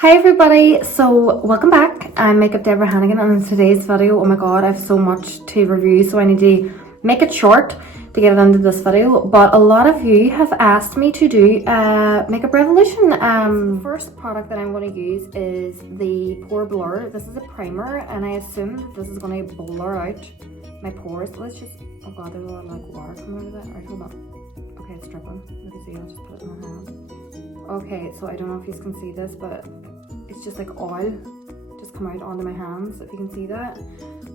Hi everybody, so welcome back. I'm Makeup Deborah Hannigan, and in today's video, oh my god, I have so much to review, so I need to make it short to get it into this video. But a lot of you have asked me to do Makeup Revolution. The first product that I'm going to use is the Pore Blur. This is a primer, and I assume that this is going to blur out my pores. Let's just, oh god, there's a lot of like water coming out of that. Alright, hold on. Okay, it's dripping. You can see, I'll just put it in my hand. Okay, so I don't know if you can see this, but it's just like oil just come out onto my hands, if you can see that.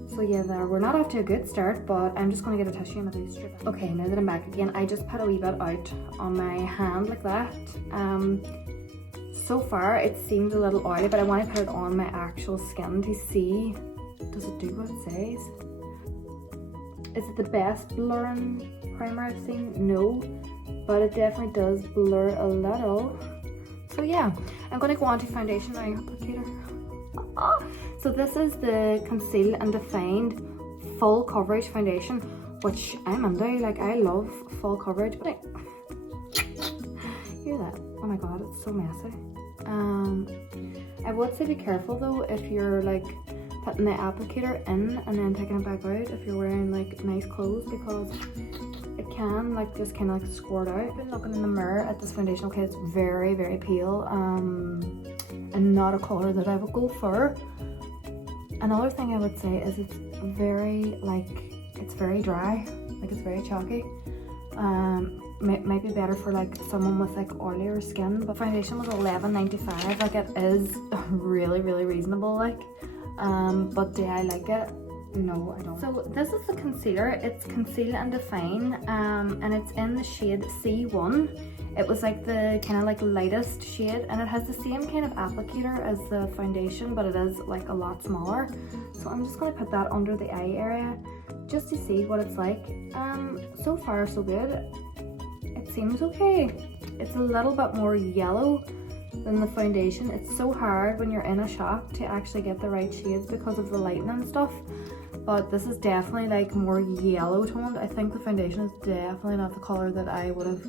So yeah, there, we're not off to a good start, but I'm just going to get a tissue and I'll strip it. Okay, now that I'm back again, I just put a wee bit out on my hand like that. So far it seems a little oily, but I want to put it on my actual skin to see, does it do what it says? Is it the best blurring primer I've seen? No, but it definitely does blur a little. So yeah, I'm going to go on to foundation now, applicator. So this is the Conceal and Define Full Coverage Foundation, which I'm into. Like, I love full coverage. But hear that? Oh my god, it's so messy. I would say be careful though if you're like putting the applicator in and then taking it back out if you're wearing like nice clothes, because it can like just kind of like squirt out. I've been looking in the mirror at this foundation. Okay, it's very pale and not a color that I would go for. Another thing I would say is it's very like, it's very dry, like it's very chalky. Might be better for like someone with like oilier skin, but foundation was $11.95. like it is really reasonable, like but do I like it? No, I don't. So this is the concealer. It's Conceal and Define, and it's in the shade C1. It was like the kind of like lightest shade, and it has the same kind of applicator as the foundation, but it is like a lot smaller. So I'm just going to put that under the eye area just to see what it's like. So far so good. It seems okay. It's a little bit more yellow than the foundation. It's so hard when you're in a shop to actually get the right shades because of the lighting and stuff. But this is definitely like more yellow toned. I think the foundation is definitely not the color that I would have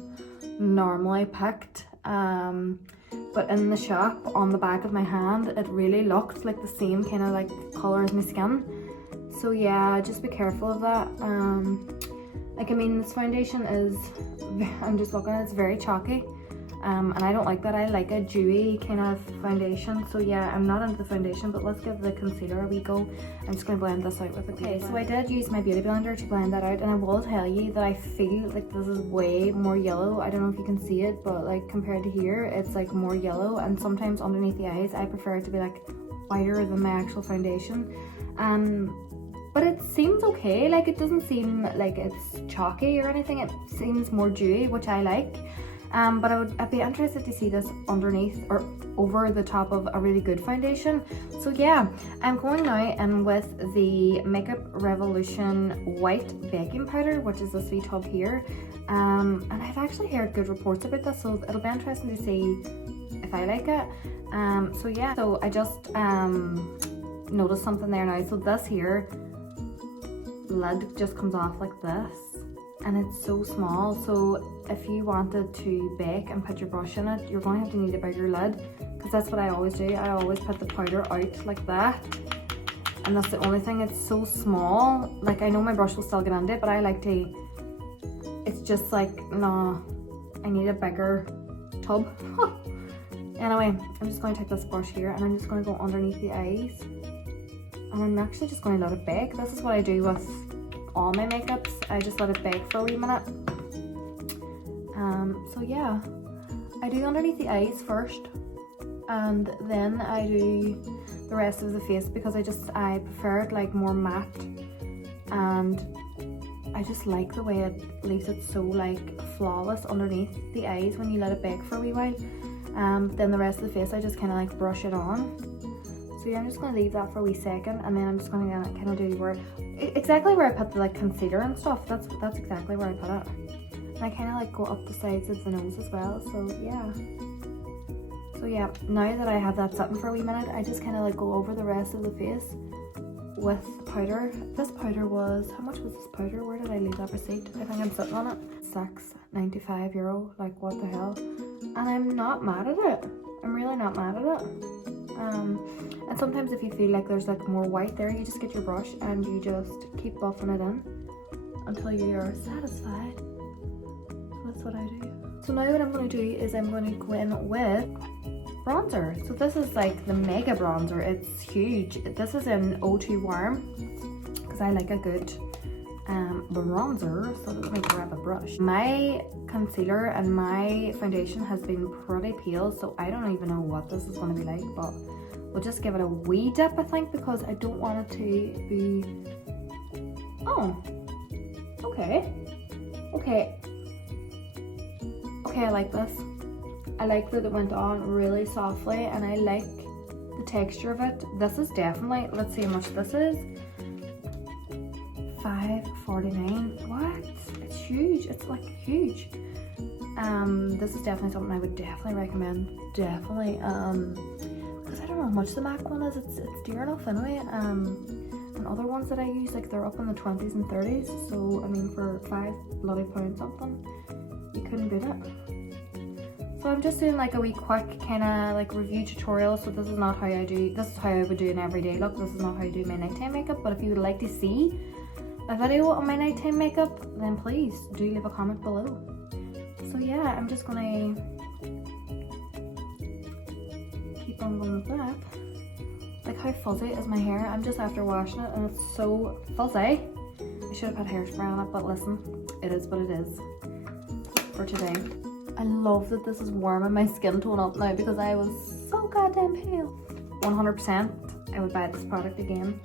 normally picked. But in the shop, on the back of my hand, it really looked like the same kind of like color as my skin. So yeah, just be careful of that. Like, I mean, this foundation is, I'm just looking, it's very chalky. And I don't like that. I like a dewy kind of foundation. So yeah, I'm not into the foundation, but let's give the concealer a wee go. I'm just going to blend this out with a beauty blender. So I did use my beauty blender to blend that out, and I will tell you that I feel like this is way more yellow. I don't know if you can see it, but like compared to here, it's like more yellow, and sometimes underneath the eyes, I prefer it to be like whiter than my actual foundation. But it seems okay. Like, it doesn't seem like it's chalky or anything. It seems more dewy, which I like. But I'd be interested to see this underneath or over the top of a really good foundation. So yeah, I'm going now in with the Makeup Revolution White Baking Powder, which is this wee tub here. And I've actually heard good reports about this, so it'll be interesting to see if I like it. So yeah, so I just noticed something there now. So this here lid just comes off like this, and it's so small. So if you wanted to bake and put your brush in it, you're going to have to need a bigger lid, because that's what I always do. I always put the powder out like that, and that's the only thing. It's so small. Like, I know my brush will still get into it, but I like to, it's just like, no, I need a bigger tub. Anyway, I'm just going to take this brush here, and I'm just going to go underneath the eyes, and I'm actually just going to let it bake. This is what I do with all my makeups. I just let it bake for a wee minute. So yeah, I do underneath the eyes first, and then I do the rest of the face, because I prefer it like more matte, and I just like the way it leaves it so like flawless underneath the eyes when you let it bake for a wee while. Then the rest of the face, I just kind of like brush it on. So yeah, I'm just going to leave that for a wee second, and then I'm just going to kind of do exactly where I put the like concealer and stuff. That's exactly where I put it. And I kind of like go up the sides of the nose as well. So yeah, now that I have that sitting for a wee minute, I just kind of like go over the rest of the face with powder. This powder was, how much was this powder? Where did I leave that receipt? I think I'm sitting on it. €6.95, like what the hell. And I'm not mad at it. I'm really not mad at it. And sometimes if you feel like there's like more white there, you just get your brush and you just keep buffing it in until you're satisfied. So that's what I do. So now what I'm going to do is I'm going to go in with bronzer. So this is like the mega bronzer. It's huge. This is in O2 Warm because I like a good bronzer, so let me grab a brush. My concealer and my foundation has been pretty pale, so I don't even know what this is going to be like, but we'll just give it a wee dip, I think, because I don't want it to be... Oh, okay, I like this. I like that it went on really softly, and I like the texture of it. This is definitely, let's see how much this is. $5.49. What? It's huge. It's like huge. This is definitely something I would definitely recommend. Definitely. Because I don't know how much the MAC one is. It's dear enough anyway. And other ones that I use, like they're up in the 20s and 30s. So I mean, for £5 bloody pound something, you couldn't beat it. So I'm just doing like a wee quick kind of like review tutorial. So this is not how I do. This is how I would do an everyday look. This is not how I do my nighttime makeup. But if you would like to see a video on my nighttime makeup, then please do leave a comment below. So yeah, I'm just gonna keep on going with that. Like how fuzzy is my hair? I'm just after washing it and it's so fuzzy. I should have had hairspray on it, but listen, it is what it is for today. I love that this is warming my skin tone up now because I was so goddamn pale. 100% I would buy this product again.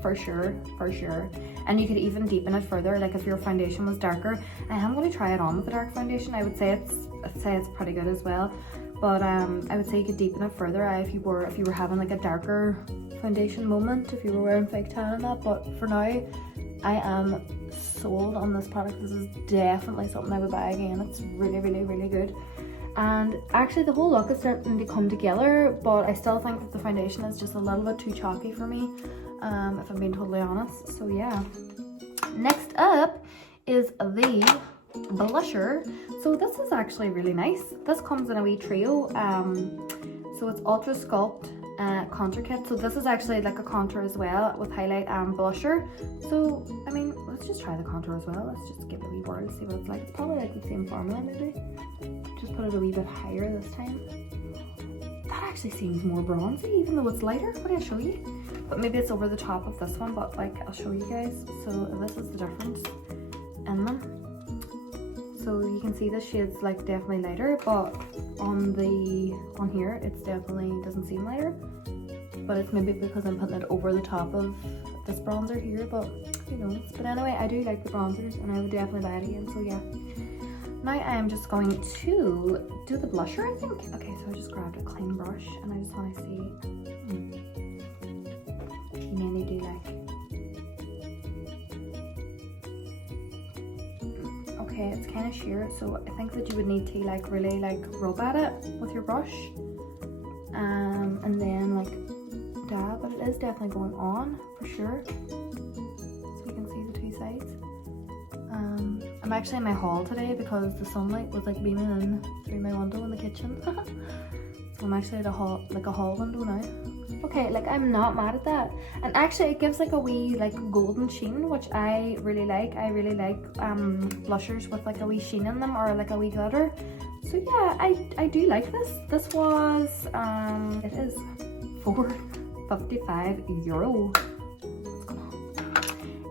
For sure, for sure. And you could even deepen it further, like if your foundation was darker. I am going to try it on with a dark foundation. I would say it's pretty good as well. But I would say you could deepen it further if you were having like a darker foundation moment, if you were wearing fake tan and that. But for now, I am sold on this product. This is definitely something I would buy again. It's really, really, really good. And actually the whole look is starting to come together, but I still think that the foundation is just a little bit too chalky for me, if I'm being totally honest. So yeah. Next up is the blusher. So this is actually really nice. This comes in a wee trio. So it's Ultra Sculpt contour kit. So this is actually like a contour as well with highlight and blusher. So I mean, let's just try the contour as well. Let's just give it a wee whirl to see what it's like. It's probably like the same formula maybe. Just put it a wee bit higher this time. That actually seems more bronzy even though it's lighter. What do I show you? But maybe it's over the top of this one, but like I'll show you guys. So this is the difference in them. So you can see this shade's like definitely lighter, but on here it's definitely doesn't seem lighter. But it's maybe because I'm putting it over the top of this bronzer here, but who knows. But anyway, I do like the bronzers and I would definitely buy it again, so yeah. Now I am just going to do the blusher, I think. Okay, so I just grabbed a clean brush and I just want to see. You mainly do like. Okay, it's kind of sheer, so I think that you would need to like really like rub at it with your brush, and then like dab. But it is definitely going on for sure. So you can see the two sides. I'm actually in my hall today because the sunlight was like beaming in through my window in the kitchen. So I'm actually at a hall window now. Okay, like I'm not mad at that. And actually it gives like a wee like golden sheen, which I really like. I really like blushers with like a wee sheen in them or like a wee glitter. So yeah, I do like this. This was, it is €4.55.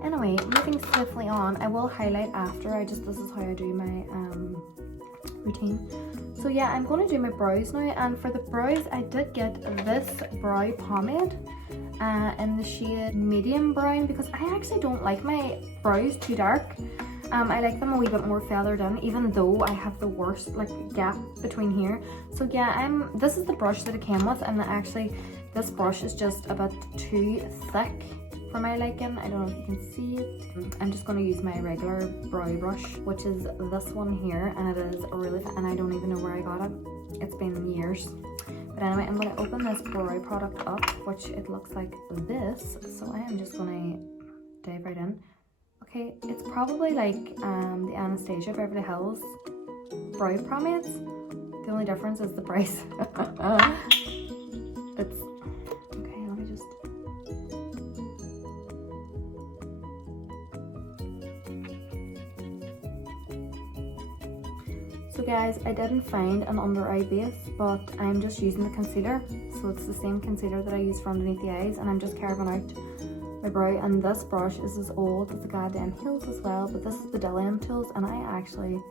Anyway, moving swiftly on, I will highlight after. This is how I do my routine. So yeah, I'm going to do my brows now, and for the brows I did get this brow pomade in the shade medium brown because I actually don't like my brows too dark. I like them a wee bit more feathered in, even though I have the worst like gap between here. So yeah, this is the brush that it came with, and actually this brush is just a bit too thick for my liking. I don't know if you can see it. I'm just going to use my regular brow brush, which is this one here, and it is really fun, and I don't even know where I got it. It's been years. But anyway, I'm going to open this brow product up, which it looks like this. So I am just going to dive right in. Okay, it's probably like the Anastasia Beverly Hills brow pomades. The only difference is the price. It's guys, I didn't find an under eye base, but I'm just using the concealer. So it's the same concealer that I use for underneath the eyes, and I'm just carving out my brow. And this brush is as old as the goddamn hills as well, but this is the Dillium Tools, and I actually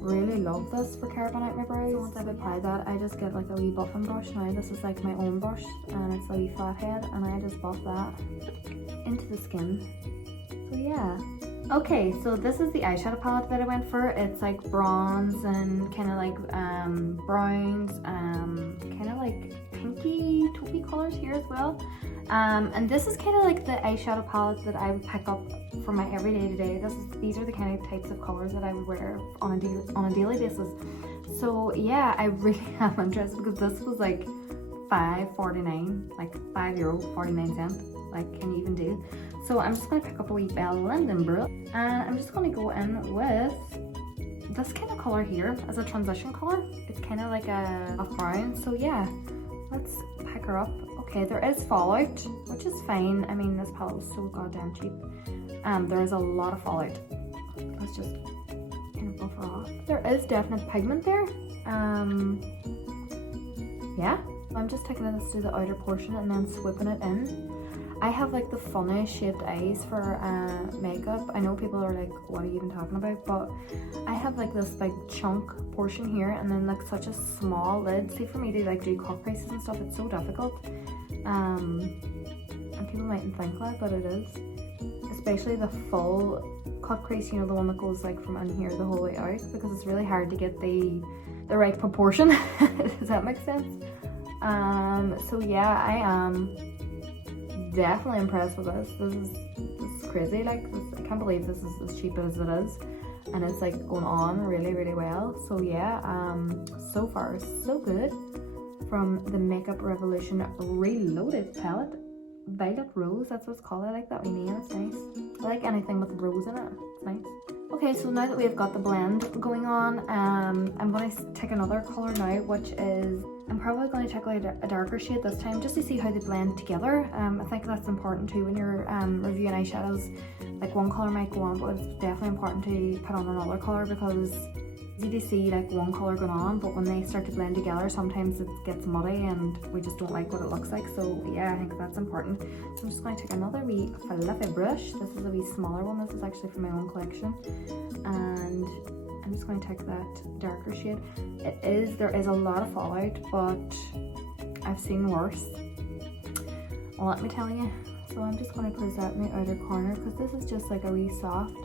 really love this for carving out my brows. So once I've applied that, I just get like a wee buffing brush. Now this is like my own brush, and it's a wee flat head, and I just buff that into the skin. So yeah. Okay, so this is the eyeshadow palette that I went for. It's like bronze and kind of like browns, kind of like pinky taupey colors here as well. And this is kind of like the eyeshadow palette that I would pick up for my everyday today. These are the kind of types of colors that I would wear on a daily basis. So yeah, I really am interested because this was like €5.49, like €5.49. Like, can you even do? So I'm just going to pick up a wee London brush, and I'm just going to go in with this kind of color here as a transition color. It's kind of like a brown. So yeah, let's pick her up. Okay, there is fallout, which is fine. I mean, this palette was so goddamn cheap. There is a lot of fallout. Let's just kind of buff her off. There is definite pigment there. Yeah, I'm just taking this to the outer portion and then swooping it in. I have like the funniest shaped eyes for makeup. I know people are like, what are you even talking about? But I have like this big chunk portion here and then like such a small lid. See, for me to like do cut creases and stuff, it's so difficult. And people mightn't think that, but it is. Especially the full cut crease, you know, the one that goes like from in here the whole way out, because it's really hard to get the right proportion. Does that make sense? So yeah, I am definitely impressed with this. This is crazy. Like, this, I can't believe this is as cheap as it is, and it's like going on really, really well. So yeah, so far so good from the Makeup Revolution Reloaded palette. Violet Rose, that's what it's called. I like that wee name, it's nice. I like anything with rose in it, it's nice. Okay, so now that we've got the blend going on, I'm going to take another colour now, which is, I'm probably going to take out a darker shade this time just to see how they blend together. I think that's important too when you're reviewing eyeshadows. Like, one colour might go on, but it's definitely important to put on another colour, because it's easy to see like one colour going on, but when they start to blend together, sometimes it gets muddy and we just don't like what it looks like. So yeah, I think that's important. So I'm just going to take another wee fluffy brush. This is a wee smaller one. This is actually from my own collection, and I'm just going to take that darker shade. There is a lot of fallout, but I've seen worse. Well, let me tell you. So I'm just going to put that in the outer corner, because this is just like a wee soft,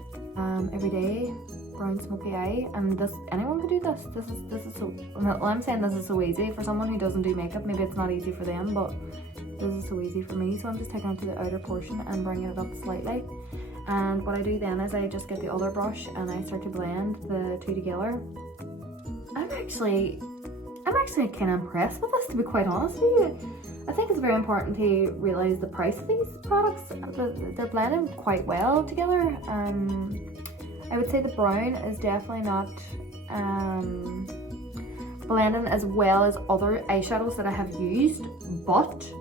everyday brown smoky eye, and this, anyone could do this. This is so, well, I'm saying this is so easy for someone who doesn't do makeup. Maybe it's not easy for them, but this is so easy for me. So I'm just taking it to the outer portion and bringing it up slightly. And what I do then is I just get the other brush and I start to blend the two together. I'm actually kind of impressed with this, to be quite honest with you. I think it's very important to realise the price of these products. They're blending quite well together. I would say the brown is definitely not blending as well as other eyeshadows that I have used, but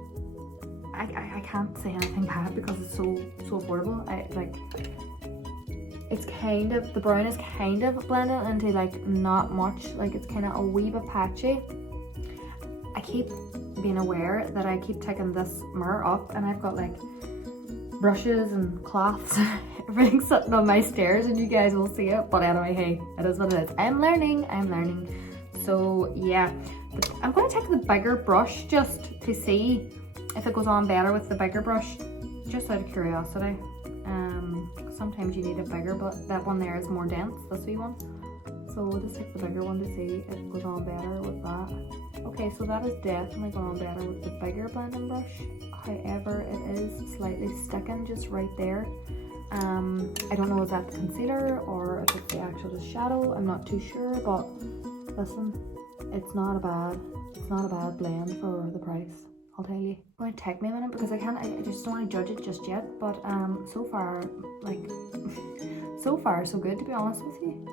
I can't say anything bad because it's so affordable. It's kind of, the brown is kind of blended into like not much, like it's kind of a wee bit patchy. I keep being aware that I keep taking this mirror up, and I've got like brushes and cloths, everything sitting on my stairs, and you guys will see it. But anyway, hey, it is what it is. I'm learning. So yeah, I'm going to take the bigger brush just to see if it goes on better with the bigger brush, just out of curiosity. Sometimes you need a bigger, but that one there is more dense, this wee one. So we'll just take the bigger one to see if it goes on better with that. Okay, so that is definitely going on better with the bigger blending brush. However, it is slightly sticking just right there. I don't know if that's the concealer or if it's the actual shadow. I'm not too sure, but listen, it's not a bad blend for the price, I'll tell you. It's going to take me a minute because I just don't want to judge it just yet, but so far, like, so far so good, to be honest with you.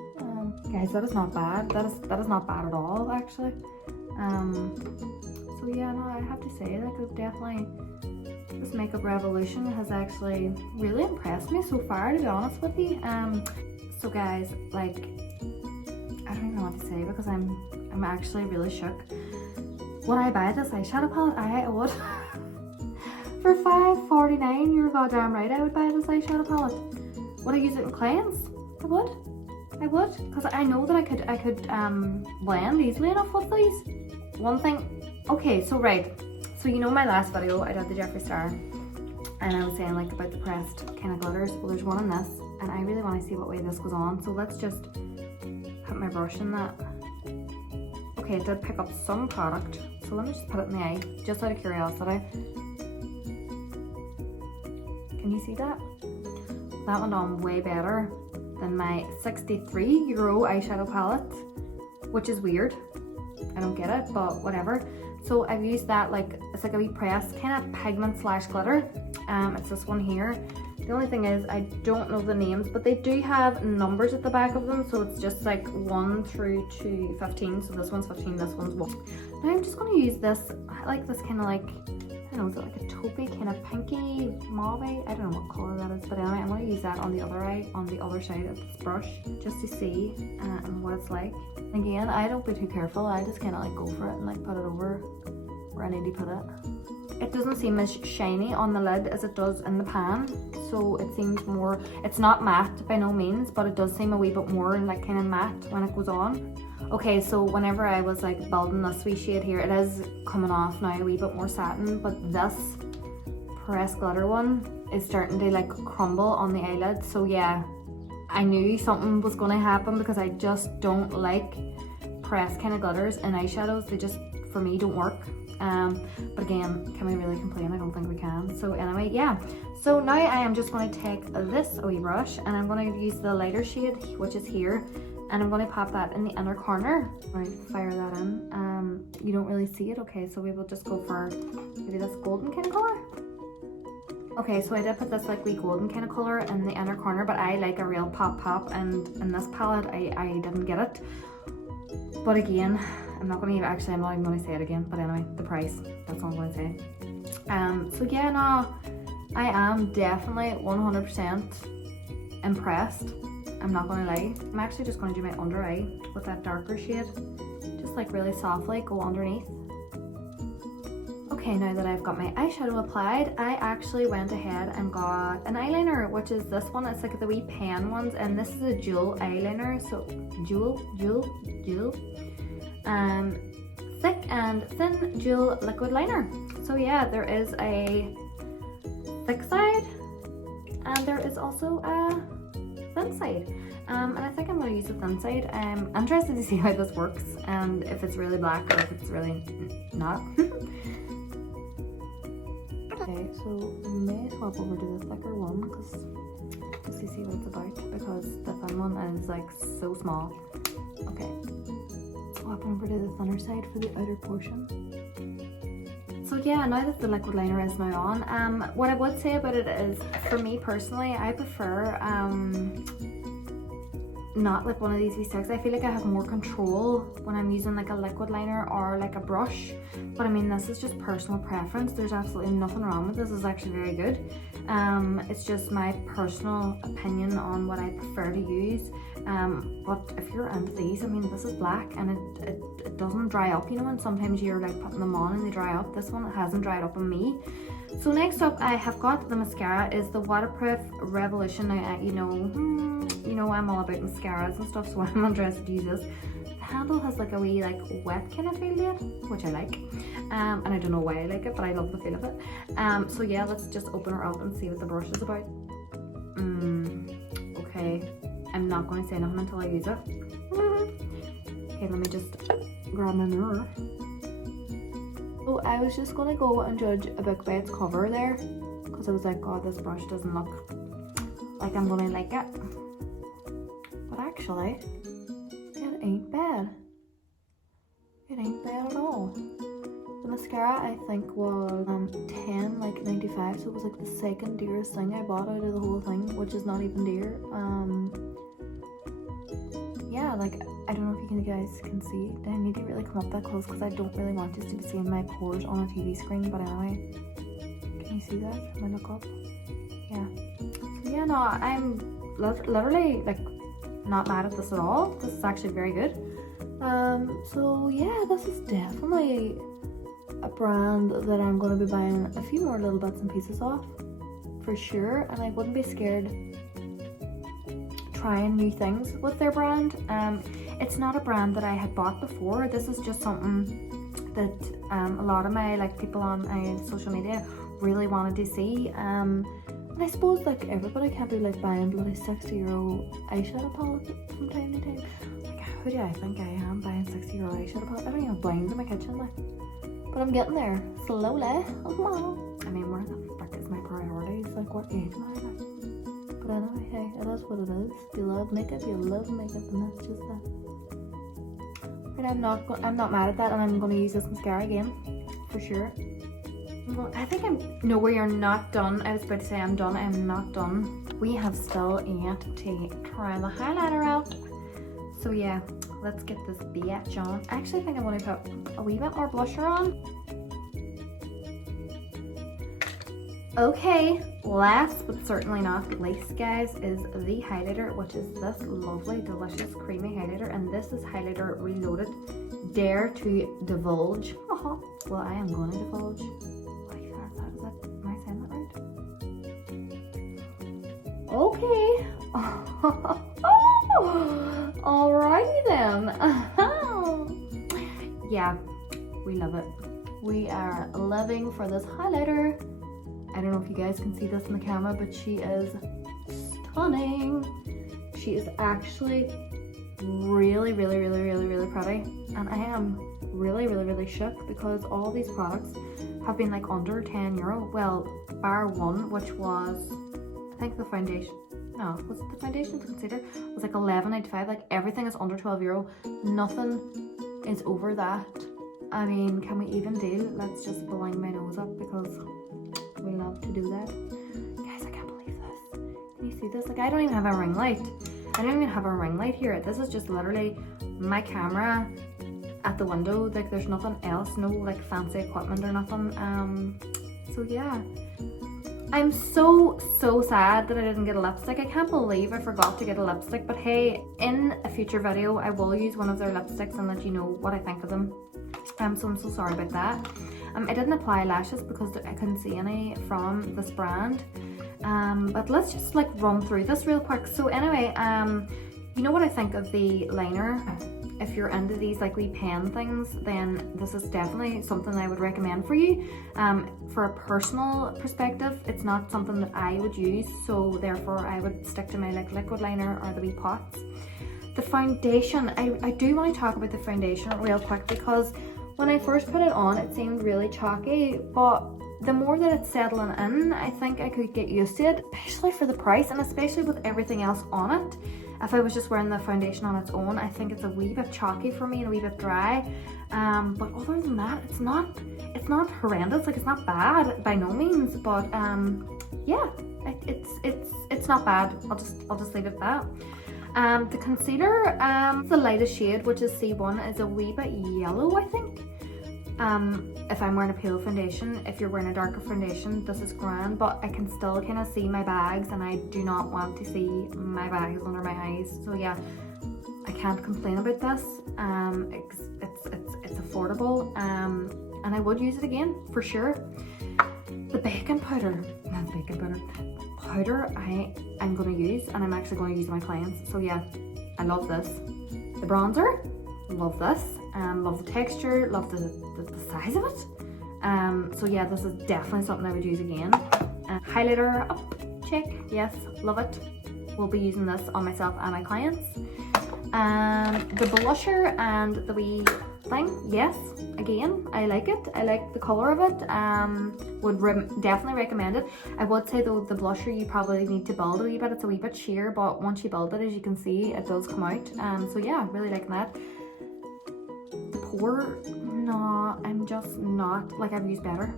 Guys, that is not bad. That is not bad at all, actually. So yeah, no, I have to say, like, it's definitely, this Makeup Revolution has actually really impressed me so far, to be honest with you. So guys, like, I don't even know what to say because I'm actually really shook. Would I buy this eyeshadow palette? I would. For $5.49, you're goddamn right I would buy this eyeshadow palette. Would I use it in clients? I would. I would, because I know that I could blend easily enough with these. One thing, okay, so right, so you know my last video I did the Jeffree Star, and I was saying like about the pressed kind of glitters. Well, there's one in this, and I really want to see what way this goes on. So let's just put my brush in that. Okay, it did pick up some product, so let me just put it in the eye, just out of curiosity. Can you see that? That went on way better than my €63 eyeshadow palette, which is weird. I don't get it, but whatever. So I've used that like, it's like a wee press kind of pigment slash glitter. It's this one here. The only thing is I don't know the names, but they do have numbers at the back of them. So it's just like 1 through to 15. So this one's 15, this one's 1. Now I'm just gonna use this, I like this kind of like, I don't know, is it like a taupey, kind of pinky, mauve? I don't know what colour that is, but anyway, I'm going to use that on the other eye, on the other side of this brush, just to see what it's like. Again, I don't be too careful, I just kind of like go for it and like put it over where I need to put it. It doesn't seem as shiny on the lid as it does in the pan, so it seems more, it's not matte by no means, but it does seem a wee bit more like kind of matte when it goes on. Okay, so whenever I was like building this wee shade here, it is coming off now a wee bit more satin, but this pressed glitter one is starting to like crumble on the eyelid. So yeah, I knew something was going to happen because I just don't like pressed kind of glitters in eyeshadows. They just, for me, don't work. But again, can we really complain? I don't think we can. So anyway, yeah. So now I am just going to take this wee brush and I'm going to use the lighter shade, which is here. And I'm going to pop that in the inner corner. Right, fire that in. You don't really see it, okay, so we will just go for maybe this golden kind of color. Okay, so I did put this like wee golden kind of color in the inner corner, but I like a real pop, and in this palette I didn't get it. But again, I'm not even going to say it again, but anyway, the price, that's all I'm going to say. So yeah, no, I am definitely 100% impressed. I'm not gonna lie. I'm actually just gonna do my under eye with that darker shade. Just like really softly go underneath. Okay, now that I've got my eyeshadow applied, I actually went ahead and got an eyeliner, which is this one. It's like the wee pen ones, and this is a dual eyeliner. So dual. Thick and thin dual liquid liner. So yeah, there is a thick side, and there is also a thin side, and I think I'm going to use the thin side. I'm interested to see how this works and if it's really black or if it's really not. Okay, so we may swap over to the thicker one just to see what it's about, because the thin one is like so small. Okay, swapping over to the thinner side for the outer portion. So yeah, now that the liquid liner is now on, what I would say about it is, for me personally, I prefer not like one of these V6. I feel like I have more control when I'm using like a liquid liner or like a brush. But I mean, this is just personal preference. There's absolutely nothing wrong with this. It's actually very good. It's just my personal opinion on what I prefer to use. But if you're into these, I mean, this is black and it doesn't dry up, you know, and sometimes you're like putting them on and they dry up. This one hasn't dried up on me. So next up, I have got the mascara, is the Waterproof Revolution. Now, you know I'm all about mascaras and stuff, so I'm interested to use this. The handle has like a wee like wet kind of feel to it, which I like. And I don't know why I like it, but I love the feel of it. So yeah, let's just open her up and see what the brush is about. Okay, I'm not going to say nothing until I use it. Okay, let me just grab my mirror. So I was just going to go and judge a book by its cover there, because I was like, God, this brush doesn't look like I'm going to like it. But actually, it ain't bad. It ain't bad at all. The mascara, I think, was $10.95, so it was like the second dearest thing I bought out of the whole thing, which is not even dear. Yeah, like, I don't know if you guys can see. I need to really come up that close because I don't really want you to be seeing my pores on a TV screen, but anyway. Can you see that? When I look up? Yeah. So yeah, no, I'm literally like not mad at this at all. This is actually very good. So yeah, this is definitely a brand that I'm going to be buying a few more little bits and pieces off for sure, and I wouldn't be scared trying new things with their brand. It's not a brand that I had bought before. This is just something that a lot of my people on social media really wanted to see. And I suppose like everybody can't be like buying bloody €60 eyeshadow palette from time to time. Like, who do I think I am buying €60 eyeshadow palette? I don't even have blinds in my kitchen, like. But I'm getting there slowly. I mean, where the fuck is my priorities? Like, what age am I at? But anyway, hey, it is what it is. If you love makeup, you love makeup, and that's just that. And I'm not mad at that, and I'm going to use this mascara again for sure. I think no, we are not done. I was about to say I'm done. I am not done. We have still yet to try the highlighter out. So yeah, let's get this bitch on. I actually think I'm going to put a wee bit more blusher on. Okay, last but certainly not least, guys, is the highlighter, which is this lovely, delicious, creamy highlighter. And this is Highlighter Reloaded. Dare to divulge. Well, I am going to divulge. Am I saying that right? Okay. Alrighty then. Yeah, we love it. We are living for this highlighter. I don't know if you guys can see this in the camera, but she is stunning. She is actually really pretty, and I am really shook because all these products have been like under €10. Well, bar one, which was, I think the foundation. No, was it the foundation concealer? It was like $11.95. Like everything is under €12. Nothing is over that. I mean, can we even deal? Let's just blind my nose up because we love to do that. Guys, I can't believe this. Can you see this? Like, I don't even have a ring light. I don't even have a ring light here. This is just literally my camera at the window. Like, there's nothing else. No like fancy equipment or nothing. So yeah. I'm so sad that I didn't get a lipstick. I can't believe I forgot to get a lipstick, but hey, in a future video I will use one of their lipsticks and let you know what I think of them. So I'm so sorry about that. I didn't apply lashes because I couldn't see any from this brand. But let's just like run through this real quick. So anyway, you know what I think of the liner? If you're into these like wee pen things, then this is definitely something I would recommend for you. For a personal perspective, it's not something that I would use, so therefore I would stick to my like liquid liner or the wee pots. The foundation, I do want to talk about the foundation real quick because when I first put it on, it seemed really chalky, but the more that it's settling in, I think I could get used to it, especially for the price and especially with everything else on it. If I was just wearing the foundation on its own, I think it's a wee bit chalky for me and a wee bit dry. But other than that, it's not horrendous. Like, it's not bad by no means, but yeah, it's not bad. I'll just leave it at that. The concealer, the lightest shade, which is C1, is a wee bit yellow, I think. If I'm wearing a pale foundation, if you're wearing a darker foundation, this is grand, but I can still kind of see my bags and I do not want to see my bags under my eyes. So yeah, I can't complain about this. It's affordable, and I would use it again for sure. The baking powder, I'm going to use, and I'm actually going to use my clients. So yeah, I love this. The bronzer, love this. Love the texture, love the size of it. So yeah, this is definitely something I would use again. Highlighter up, check, yes, love it. We'll be using this on myself and my clients. The blusher and the wee thing, yes, again, I like it. I like the color of it. Would definitely recommend it. I would say though, the blusher you probably need to build a wee bit. It's a wee bit sheer, but once you build it, as you can see, it does come out. So yeah, really liking that. No, I'm just not, like, I've used better,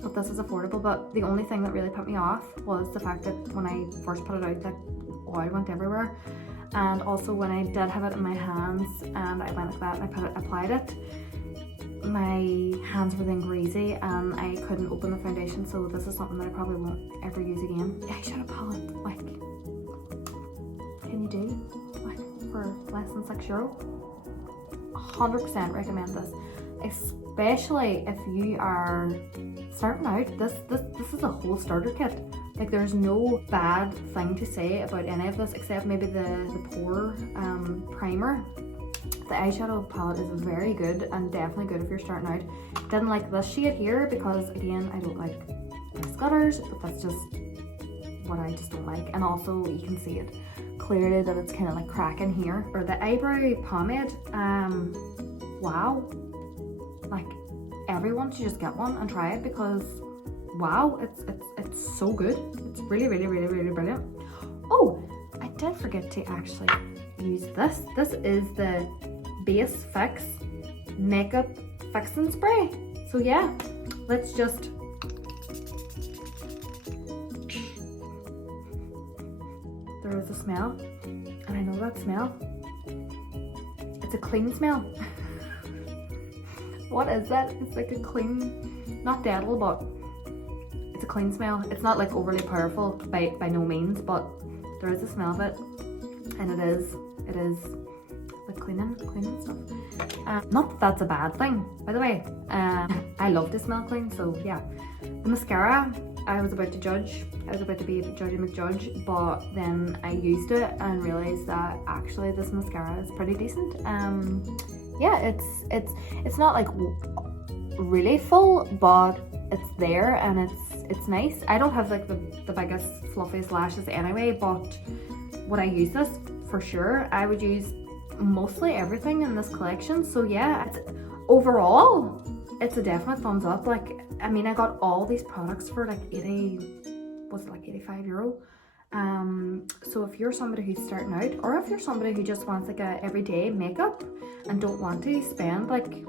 but this is affordable. But the only thing that really put me off was the fact that when I first put it out, like, oil went everywhere, and also when I did have it in my hands and I went like that and I applied it, my hands were then greasy and I couldn't open the foundation. So this is something that I probably won't ever use again. The eyeshadow palette, like, can you do? Like, for less than €6. 100% recommend this, especially if you are starting out. This is a whole starter kit. Like, there's no bad thing to say about any of this except maybe the pore primer. The eyeshadow palette is very good and definitely good if you're starting out. Didn't like this shade here because, again, I don't like gutters, but that's just what I just don't like. And also you can see it clearly that it's kind of like cracking here. Or the eyebrow pomade, wow, like everyone should just get one and try it because wow, it's so good. It's really brilliant. Oh, I did forget to actually use this. This is the Base Fix makeup fixing spray. So yeah, let's just there is a smell, and I know that smell. It's a clean smell. What is that? It's like a clean, not deadly, but it's a clean smell. It's not like overly powerful by no means, but there is a smell of it, and it is like cleaning stuff. Not that that's a bad thing, by the way. I love to smell clean, so yeah. The mascara, I was about to judge. I was about to be Judgy McJudge, but then I used it and realized that actually this mascara is pretty decent. Yeah, it's not like really full, but it's there and it's nice. I don't have like the biggest fluffiest lashes anyway, but would I use this? For sure. I would use mostly everything in this collection. So yeah, overall it's a definite thumbs up. Like, I mean, I got all these products for like €85. So if you're somebody who's starting out, or if you're somebody who just wants like a everyday makeup and don't want to spend like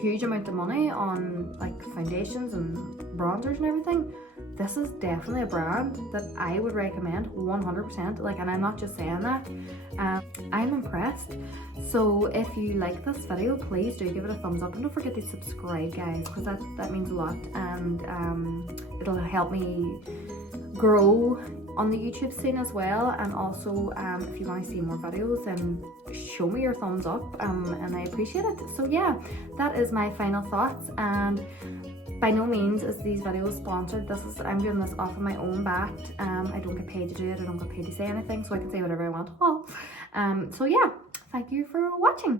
huge amount of money on like foundations and bronzers and everything, this is definitely a brand that I would recommend 100%. Like, and I'm not just saying that, I'm impressed. So if you like this video, please do give it a thumbs up and don't forget to subscribe, guys, because that means a lot, and it'll help me grow on the YouTube scene as well. And also if you want to see more videos, then show me your thumbs up, and I appreciate it. So yeah, that is my final thoughts, and by no means is these videos sponsored. I'm doing this off of my own bat. I don't get paid to do it. I don't get paid to say anything, so I can say whatever I want. So yeah, thank you for watching.